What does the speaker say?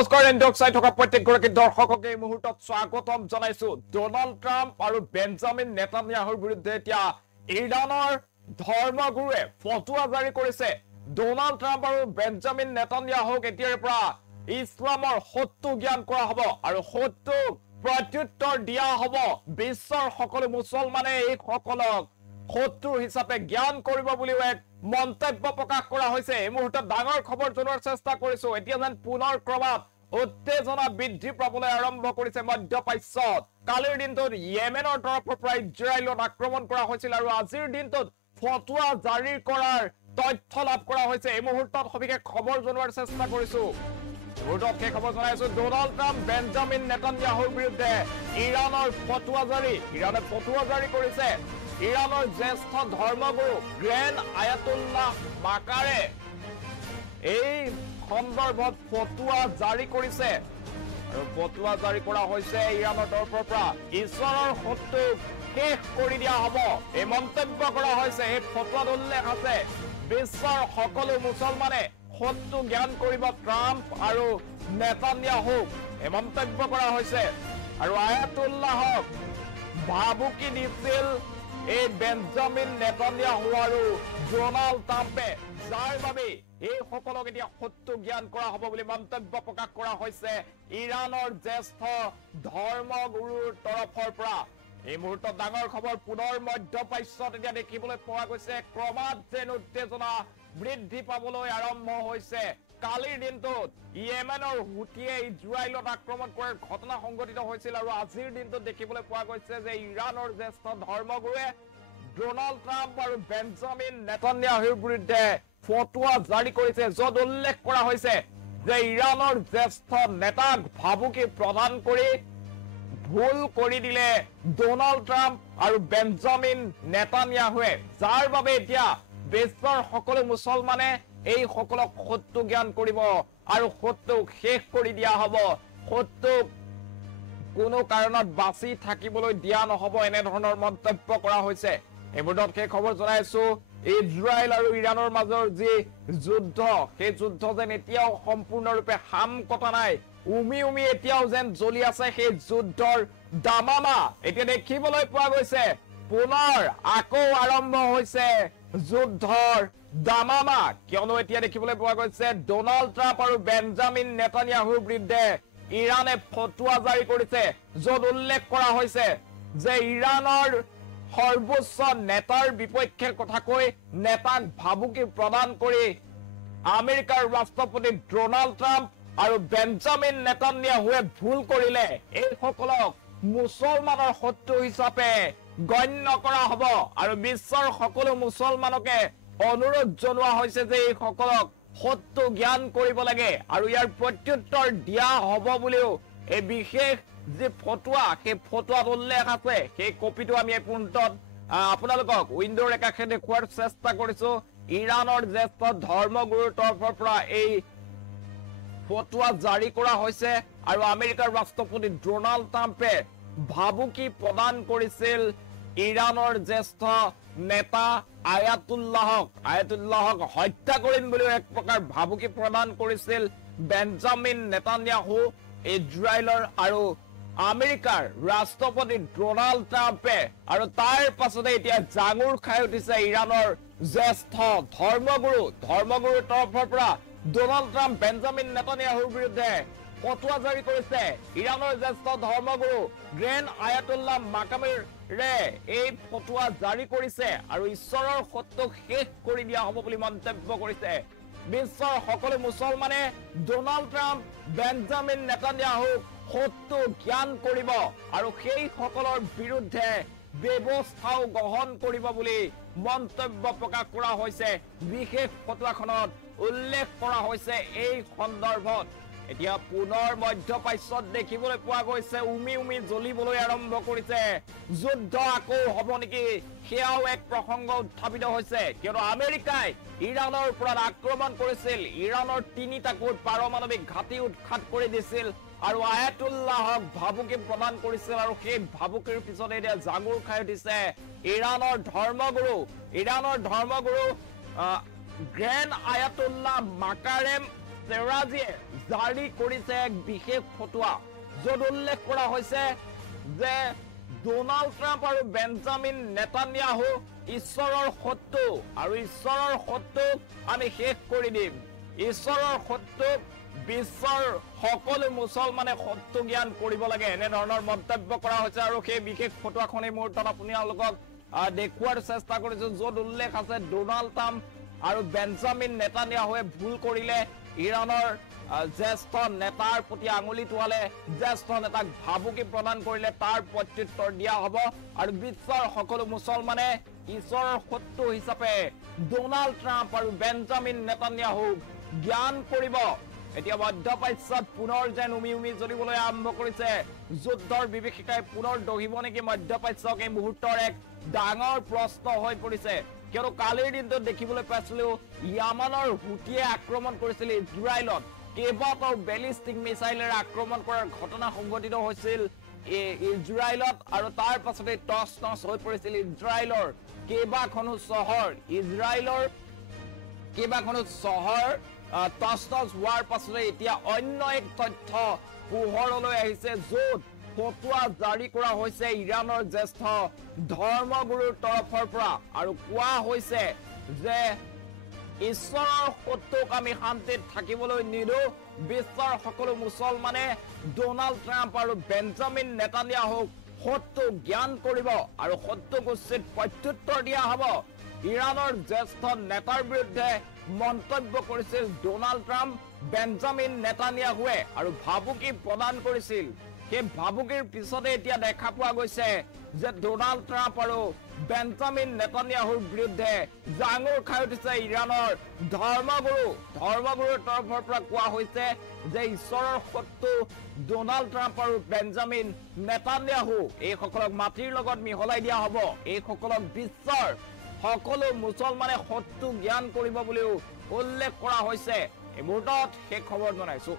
নমস্কাৰ এণ্ডক চাই থকা প্ৰত্যেকগৰাকী দৰ্শকক এই মুহূৰ্তত স্বাগতম জনাইছো ডোনাল্ড ট্ৰাম্প আৰু বেঞ্জামিন নেতানিয়াহুৰ বিৰুদ্ধে এতিয়া ইৰাণৰ ধৰ্মগুৰুৱে ফটোৱা জাৰি কৰিছে ডোনাল্ড ট্ৰাম্প আৰু বেঞ্জামিন নেতানিয়াহুক এতিয়াৰ পৰা ইছলামৰ শত্ৰু জ্ঞান কৰা হ'ব আৰু শত্ৰু প্ৰত্যুত্তৰ দিয়া হ'ব বিশ্বৰ সকলো মুছলমানে এই সকলক শত্ৰু হিচাপে জ্ঞান কৰিব বুলিও এক মন্তব্য প্ৰকাশ কৰা হৈছে এই মুহূৰ্তত ডাঙৰ খবৰ জনোৱাৰ চেষ্টা কৰিছো এতিয়া যেন পুনৰ ক্ৰমাৎ উত্তেজনা বৃদ্ধি পাবলৈ আৰম্ভ কৰিছে মধ্যপ্ৰাচ্যত কালিৰ দিনটোত ইয়েমেনৰ তৰফৰ পৰা ইজৰাইলত আক্ৰমণ কৰা হৈছিল আৰু আজিৰ দিনটোত ফটোৱা জাৰি কৰাৰ তথ্য লাভ কৰা হৈছে এই মুহূৰ্তত সবিশেষ খবৰ জনোৱাৰ চেষ্টা কৰিছো মুহূৰ্তত সেই খবৰ জনাইছো ডোনাল্ড ট্ৰাম্প বেঞ্জামিন নেতানিয়াহুৰ বিৰুদ্ধে ইৰাণে ফটোৱা জাৰি কৰিছে ইৰাণৰ জ্যেষ্ঠ ধৰ্মগুৰু গ্ৰেণ্ড আয়াতুল্লাহ মাকাৰে এই সন্দৰ্ভত ফটোৱা জাৰি কৰিছে আৰু ফটোৱা জাৰি কৰা হৈছে ইৰাণৰ তৰফৰ পৰা ঈশ্বৰৰ শত্ৰু শেষ কৰি দিয়া হ'ব এই মন্তব্য কৰা হৈছে এই ফটোৱাত উল্লেখ আছে বিশ্বৰ সকলো মুছলমানে শত্ৰু জ্ঞান কৰিব ট্ৰাম্প আৰু নেতানিয়াহুক এই মন্তব্য কৰা হৈছে আৰু আয়াতুল্লাহক ভাবুকি দিছিল এই বেঞ্জামিন নেতানিয়াহু আৰু ডোনাল্ড ট্ৰাম্পে যাৰ বাবে এই সকলক এতিয়া শত্ৰু জ্ঞান কৰা হ'ব বুলি মন্তব্য প্ৰকাশ কৰা হৈছে ইৰাণৰ জ্যেষ্ঠ ধৰ্মগুৰুৰ তৰফৰ পৰা এই মুহূৰ্তত ডাঙৰ খবৰ পুনৰ মধ্যপ্ৰাচ্যত এতিয়া দেখিবলৈ পোৱা গৈছে ক্ৰমাৎ যেন উত্তেজনা বৃদ্ধি পাবলৈ আৰম্ভ হৈছে কালিৰ দিনটোত ইয়েমেনৰ হুথিয়ে ইজৰাইলত আক্ৰমণ কৰাৰ ঘটনা সংঘটিত হৈছিল আৰু আজিৰ দিনটোত দেখিবলৈ পোৱা গৈছে যে ইৰাণৰ জ্যেষ্ঠ ধৰ্মগুৰুৱে ডোনাল্ড ট্ৰাম্প আৰু বেঞ্জামিন নেতানিয়াহুৰ বিৰুদ্ধে ফটোৱা জাৰি কৰিছে য'ত উল্লেখ কৰা হৈছে যে ইৰাণৰ জ্যেষ্ঠ নেতাক ভাবুকি প্ৰদান কৰি ভুল কৰি দিলে ডোনাল্ড ট্ৰাম্প আৰু বেঞ্জামিন নেতানিয়াহুৱে যাৰ বাবে এতিয়া বিশ্বৰ সকলো মুছলমানে এই সকলক শত্ৰু জ্ঞান কৰিব আৰু শত্ৰুক শেষ কৰি দিয়া হ'ব শত্ৰুক কোনো কাৰণত বাচি থাকিবলৈ দিয়া নহ'ব এনে ধৰণৰ মন্তব্য কৰা হৈছে এই মুহূৰ্তত সেই খবৰ জনাইছো ইজৰাইল আৰু ইৰাণৰ মাজৰ যি যুদ্ধ সেই যুদ্ধ যেন এতিয়াও সম্পূৰ্ণৰূপে হাম কটা নাই উমি এতিয়াও যেন জ্বলি আছে সেই যুদ্ধৰ দামামা এতিয়া দেখিবলৈ পোৱা গৈছে পুনৰ আকৌ আৰম্ভ হৈছে যুদ্ধৰ দামামা কিয়নো এতিয়া দেখিবলৈ পোৱা গৈছে ডোনাল্ড ট্ৰাম্প আৰু বেঞ্জামিন নেতানিয়াহুৰ বিৰুদ্ধে ইৰাণে ফটোৱা জাৰি কৰিছে য'ত উল্লেখ কৰা হৈছে যে ইৰাণৰ সৰ্বোচ্চ নেতাৰ বিপক্ষে কথা কৈ নেতাক ভাবুকি প্ৰদান কৰি আমেৰিকাৰ ৰাষ্ট্ৰপতি ডোনাল্ড ট্ৰাম্প আৰু বেঞ্জামিন নেতানিয়াহুৱে ভুল কৰিলে এই সকলক মুছলমানৰ শত্ৰু হিচাপে গণ্য কৰা হ'ব আৰু বিশ্বৰ সকলো মুছলমানকে অনুৰোধ জনোৱা হৈছে যে এই সকলক শত্ৰু জ্ঞান কৰিব লাগে আৰু ইয়াৰ প্ৰত্যুত্তৰ দিয়া হ'ব বুলিও এই বিশেষ যে ফটোৱা সেই ফটোৱাত উল্লেখ আছে সেই কপিটো আমি এই মুহূৰ্তত আপোনালোকক উইণ্ডোৰ একাষে দেখুৱাৰ চেষ্টা কৰিছো ইৰাণৰ জ্যেষ্ঠ ধৰ্মগুৰুৰ তৰফৰ পৰা এই ফটোৱা জাৰি কৰা হৈছে আৰু আমেৰিকাৰ ৰাষ্ট্ৰপতি ডোনাল্ড ট্ৰাম্পে ভাবুকি প্ৰদান কৰিছিল ইৰাণৰ জ্যেষ্ঠ নেতা আয়াতুল্লাহক হত্যা কৰিম বুলি এক প্ৰকাৰ ভাবুকি প্ৰদান কৰিছিল বেঞ্জামিন নেতানিয়াহু ইজৰাইলৰ আৰু আমেৰিকাৰ ৰাষ্ট্ৰপতি ডোনাল্ড ট্ৰাম্পে আৰু তাৰ পাছতে এতিয়া জাঙুৰ খাই উঠিছে ইৰাণৰ জ্যেষ্ঠ ধৰ্মগুৰুৰ তৰফৰ পৰা ডোনাল্ড ট্ৰাম্প বেঞ্জামিন নেতানিয়াহুৰ বিৰুদ্ধে ফটোৱা জাৰি কৰিছে ইৰাণৰ জ্যেষ্ঠ ধৰ্মগুৰু গ্ৰেণ্ড আয়াতুল্লাহ মাকামেৰে এই ফটোৱা জাৰি কৰিছে আৰু ঈশ্বৰৰ শত্ৰুক শেষ কৰি দিয়া হ'ব বুলি মন্তব্য কৰিছে বিশ্বৰ সকলো মুছলমানে ডোনাল্ড ট্ৰাম্প বেঞ্জামিন নেতানিয়াহুক শত্ৰু জ্ঞান কৰিব আৰু সেই সকলৰ বিৰুদ্ধে ব্যৱস্থাও গ্ৰহণ কৰিব বুলি মন্তব্য প্ৰকাশ কৰা হৈছে বিশেষ ফটোৱাখনত উল্লেখ কৰা হৈছে এই সন্দৰ্ভত এতিয়া পুনৰ মধ্যপ্ৰাচ্যত দেখিবলৈ পোৱা গৈছে উমি জ্বলিবলৈ আৰম্ভ কৰিছে যুদ্ধ আকৌ হ'ব নেকি সেয়াও এক প্ৰসংগ উত্থাপিত হৈছে কিয়নো আমেৰিকাই ইৰাণৰ ওপৰত আক্ৰমণ কৰিছিল ইৰাণৰ তিনিটাকৈ পাৰমাণৱিক ঘাটি উৎখাত কৰি দিছিল আৰু আয়াতুল্লাহক ভাবুকি প্ৰদান কৰিছিল আৰু সেই ভাবুকিৰ পিছতে এতিয়া জাঙুৰ খাই উঠিছে ইৰাণৰ ধৰ্মগুৰু গ্ৰেণ্ড আয়াতুল্লাহ মাকাৰেম চেৰাজীয়ে জাৰি কৰিছে এক বিশেষ ফটোৱা, য'ত উল্লেখ কৰা হৈছে যে ডোনাল্ড ট্ৰাম্প আৰু বেঞ্জামিন নেতানিয়াহু ঈশ্বৰৰ শত্ৰু, আৰু ঈশ্বৰৰ শত্ৰুক আমি শেষ কৰি দিম। ঈশ্বৰৰ শত্ৰুক বিশ্বৰ সকলো মুছলমানে শত্ৰু জ্ঞান কৰিব লাগে, এনেধৰণৰ মন্তব্য কৰা হৈছে। আৰু সেই বিশেষ ফটোখন এই মুহূৰ্তত আপোনালোকক দেখুৱাৰ চেষ্টা কৰিছো, য'ত উল্লেখ আছে ডোনাল্ড ট্ৰাম্প আৰু বেঞ্জামিন নেতানিয়াহুৱে ভুল কৰিলে, ইৰাণৰ জ্যেষ্ঠ নেতাৰ প্ৰতি আঙুলি টোৱালে, জ্যেষ্ঠ নেতাক ভাবুকি প্ৰদান কৰিলে, তাৰ প্ৰত্যুত্তৰ দিয়া হ'ব। আৰু বিশ্বৰ সকলো মুছলমানে ঈশ্বৰৰ শত্ৰু হিচাপে ডোনাল্ড ট্ৰাম্প আৰু বেঞ্জামিন নেতানিয়াহুক জ্ঞান কৰিব। এতিয়া মধ্যপ্ৰাচ্যত পুনৰ যেন উমি উমি জ্বলিবলৈ আৰম্ভ কৰিছে, যুদ্ধৰ বিভীষিকাই পুনৰ দহিব নেকি মধ্যপ্ৰাচ্যক, এই মুহূৰ্তৰ এক ডাঙৰ প্ৰশ্ন হৈ পৰিছে। কিয়নো কালিৰ দিনটোত দেখিবলৈ পাইছিলো য়ামানৰ হুটিয়ে আক্ৰমণ কৰিছিল ইজৰাইলত, কেইবাটাও বেলিষ্টিক মিছাইলেৰে আক্ৰমণ কৰাৰ ঘটনা সংঘটিত হৈছিল ইজৰাইলত, আৰু তাৰ পাছতে টচ টচ হৈ পৰিছিল ইজৰাইলৰ কেইবাখনো চহৰ। ইজৰাইলৰ কেইবাখনো চহৰ টচ টচ হোৱাৰ পাছতে এতিয়া অন্য এক তথ্য পোহৰলৈ আহিছে, য'ত ফটোৱা জাৰি কৰা হৈছে ইৰাণৰ জ্যেষ্ঠ ধৰ্মগুৰুৰ তৰফৰ পৰা, আৰু কোৱা হৈছে যে ঈশ্বৰৰ শত্ৰুক আমি শান্তিত থাকিবলৈ নিদিওঁ। বিশ্বৰ সকলো মুছলমানে ডোনাল্ড ট্ৰাম্প আৰু বেঞ্জামিন নেতানিয়াহুক শত্ৰু জ্ঞান কৰিব, আৰু শত্ৰুক উচিত প্ৰত্যুত্তৰ দিয়া হ'ব। ইৰাণৰ জ্যেষ্ঠ নেতাৰ বিৰুদ্ধে মন্তব্য কৰিছিল ডোনাল্ড ট্ৰাম্প, বেঞ্জামিন নেতানিয়াহুৱে, আৰু ভাবুকি প্ৰদান কৰিছিল। সেই ভাবুকিৰ পিছতে এতিয়া দেখা পোৱা গৈছে যে ডোনাল্ড ট্ৰাম্প আৰু বেঞ্জামিন নেতানিয়াহুৰ বিৰুদ্ধে জাঙুৰ খাই উঠিছে ইৰাণৰ ধৰ্মগুৰুৰ তৰফৰ পৰা কোৱা হৈছে যে ঈশ্বৰৰ শত্ৰু ডোনাল্ড ট্ৰাম্প আৰু বেঞ্জামিন নেতানিয়াহু, এইসকলক মাটিৰ লগত মিহলাই দিয়া হ'ব, এইসকলক বিশ্বৰ সকলো মুছলমানে শত্ৰু জ্ঞান কৰিব বুলিও উল্লেখ কৰা হৈছে। এই মুহূৰ্তত সেই খবৰ জনাইছো।